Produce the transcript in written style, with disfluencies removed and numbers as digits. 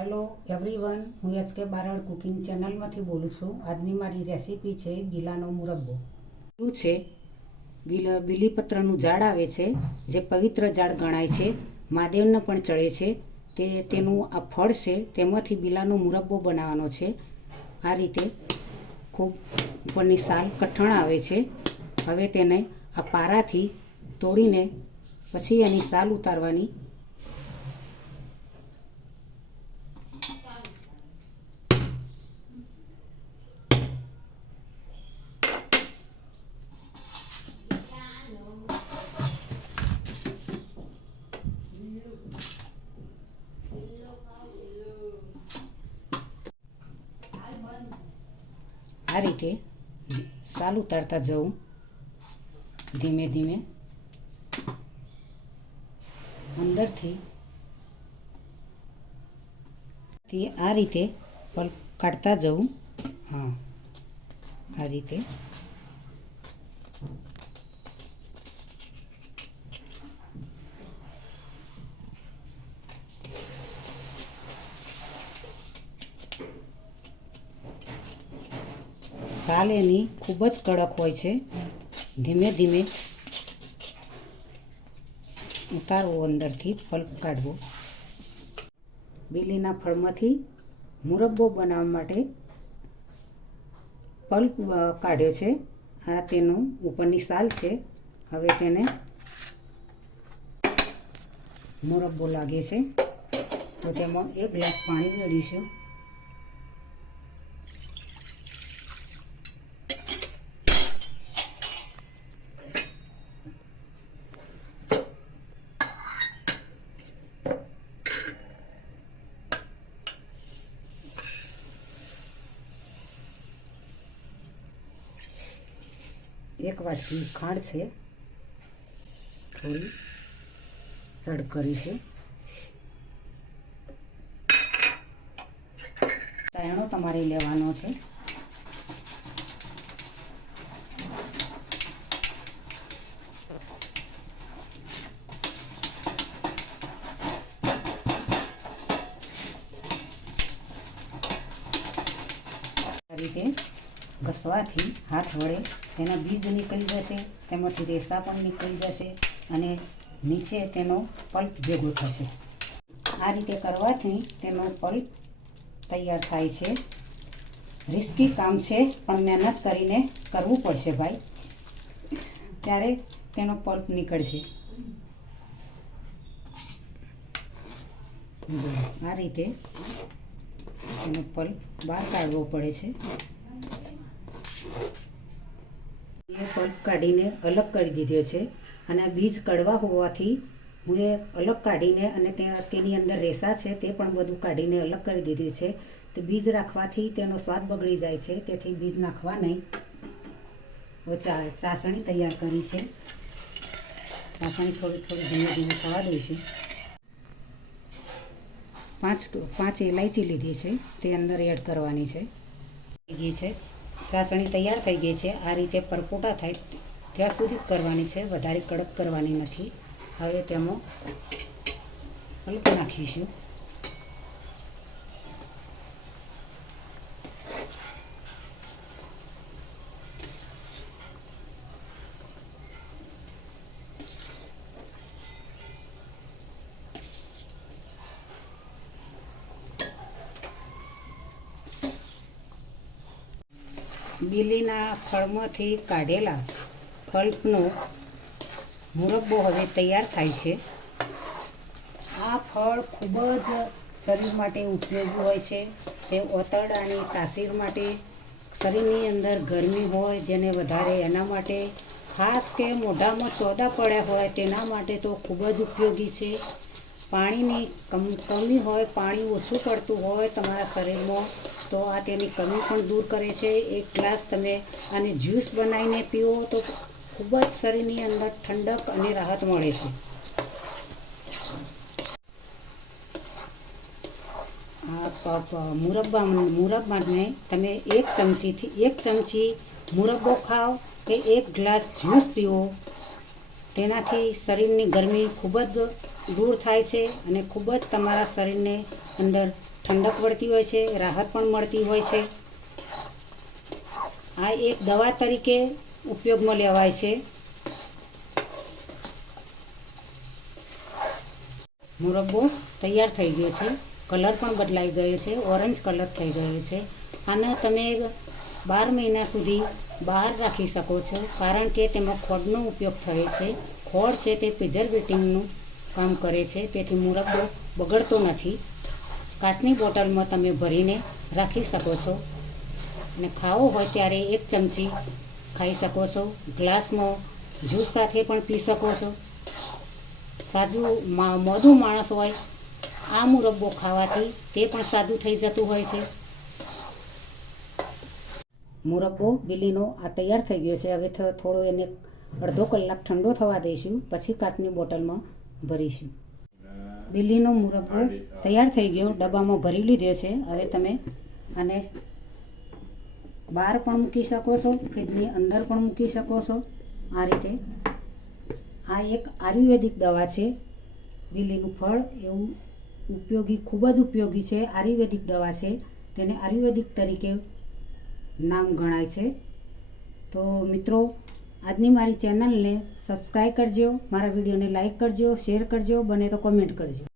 Hello everyone, હું HK Barad cooking ચેનલમાંથી બોલું છું। આજની મારી રેસીપી છે બીલાનો મુરબ્બો। શું છે? બીલીપત્રનું ઝાડ આવે છે, જે પવિત્ર ઝાડ ગણાય છે, મહાદેવને પણ ચડે છે। તેનું આ ફળ છે, તેમાંથી બીલાનો મુરબ્બો બનાવવાનો છે। આ રીતે ખૂબ ઉપરની સાલ કઠણ આવે છે। હવે તેને આ પારાથી તોડીને પછી એની સાલ ઉતારવાની। આ રીતે સાલ ઉતારતા જવું ધીમે ધીમે અંદરથી આ રીતે પલ્પ કાઢતા જવું। હા, આ રીતે સાલ એની ખૂબ જ કડક હોય છે। ધીમે ધીમે ઉતારવો, અંદરથી પલ્પ કાઢવો। બીલીના ફળમાંથી મુરબ્બો બનાવવા માટે પલ્પ કાઢ્યો છે। આ તેનું ઉપરની સાલ છે। હવે તેને મુરબ્બો લાગે છે તો તેમાં 1 ગ્લાસ પાણી રેડીશું। એક વાટકી ખાંડ છે, થોડી એડ કરી છે। ચાયણો તમારે લેવાનો છે। આ રીતે ઘસવાથી હાથ વડે તેના બીજ નીકળી જશે, તેમાંથી રેસા પણ નીકળી જશે અને નીચે તેનો પલ્પ ભેગો થશે। આ રીતે કરવાથી તેનો પલ્પ તૈયાર થાય છે। રિસ્કી કામ છે, પણ મહેનત કરીને કરવું પડશે ભાઈ, ત્યારે તેનો પલ્પ નીકળશે। આ રીતે તેનો પલ્પ બહાર કાઢવો પડે છે। એ પલ્પ કાઢીને અલગ કરી દીધો છે અને બીજ કડવા હોવાથી હું એ અલગ કાઢીને અને તેની અંદર રેસા છે તે પણ બધું કાઢીને અલગ કરી દીધું છે। તો બીજ રાખવાથી તેનો સ્વાદ બગડી જાય છે, તેથી બીજ નાખવા નહીં। હવે ચાસણી તૈયાર કરી છે। ચાસણી થોડી થોડી ધીમે ધીમે થવા દઈશું। 5 ઇલાયચી લીધી છે, તે અંદર એડ કરવાની છે। થઈ ગઈ છે, ચાસણી તૈયાર થઈ ગઈ છે। આ રીતે પરપોટા થાય ત્યાં સુધી કરવાની છે, વધારે કડક કરવાની નથી। હવે તેમાં પલ્પ નાખીશું। બીલીના ફળમાંથી કાઢેલા પલ્પનો મુરબ્બો હવે તૈયાર થાય છે। આ ફળ ખૂબ જ શરીર માટે ઉપયોગી હોય છે। તે ઓતરડાની તાસીર માટે, શરીરની અંદર ગરમી હોય જેને વધારે, એના માટે, ખાસ કે મોઢામાં ચોદા પડ્યા હોય તેના માટે તો ખૂબ જ ઉપયોગી છે। પાણીની કમી હોય, પાણી ઓછું પડતું હોય તમારા શરીરમાં, તો આ તેની કમી પણ દૂર કરે છે। 1 ગ્લાસ તમે આને જ્યુસ બનાવીને પીવો તો ખૂબ જ શરીરની અંદર ઠંડક અને રાહત મળે છે। આ મુરબ્બાને તમે 1 ચમચી મુરબ્બો ખાઓ કે 1 ગ્લાસ જ્યુસ પીવો, તેનાથી શરીરની ગરમી ખૂબ જ દૂર થાય છે અને ખૂબ જ તમારા શરીરને અંદર ઠંડક વળતી હોય છે, રાહત પણ મળતી હોય છે. આ એક દવા તરીકે ઉપયોગમાં લેવાય છે. મુરબ્બો તૈયાર થઈ ગયો છે. કલર પણ બદલાઈ ગયો છે, ઓરેન્જ કલર થઈ ગયો છે. આને તમે 12 મહિના સુધી બહાર રાખી શકો છો, કારણ કે તેમાં ખોળનો ઉપયોગ થાય છે. ખોળ છે તે પ્રિઝર્વેટિવનું કામ કરે છે, તેથી મુરબ્બો બગડતો નથી. કાચની બોટલમાં તમે ભરીને રાખી શકો છો અને ખાવો હોય ત્યારે 1 ચમચી ખાઈ શકો છો. ગ્લાસમાં જ્યુસ સાથે પણ પી શકો છો. સાજું મોઢું માણસ હોય આ મુરબ્બો ખાવાથી તે પણ સાજું થઈ જતું હોય છે. મુરબ્બો બિલીનો આ તૈયાર થઈ ગયો છે. હવે થોડો એને અડધો કલાક ઠંડો થવા દઈશું, પછી કાચની બોટલમાં ભરીશું. બિલીનો મુરબ્બો તૈયાર થઈ ગયો, ડબ્બામાં ભરી લીધો છે. હવે તમે આને બહાર પણ મૂકી શકો છો, ફ્રીજની અંદર પણ મૂકી શકો છો. આ રીતે આ એક આયુર્વેદિક દવા છે. બિલીનું ફળ એવું ઉપયોગી, ખૂબ જ ઉપયોગી છે. આયુર્વેદિક દવા છે, તેને આયુર્વેદિક તરીકે નામ ગણાય છે. તો મિત્રો, આજની મારી ચેનલને સબસ્ક્રાઈબ કરજો, મારા વિડીયોને લાઈક કરજો, શેર કરજો, બને તો કોમેન્ટ કરજો.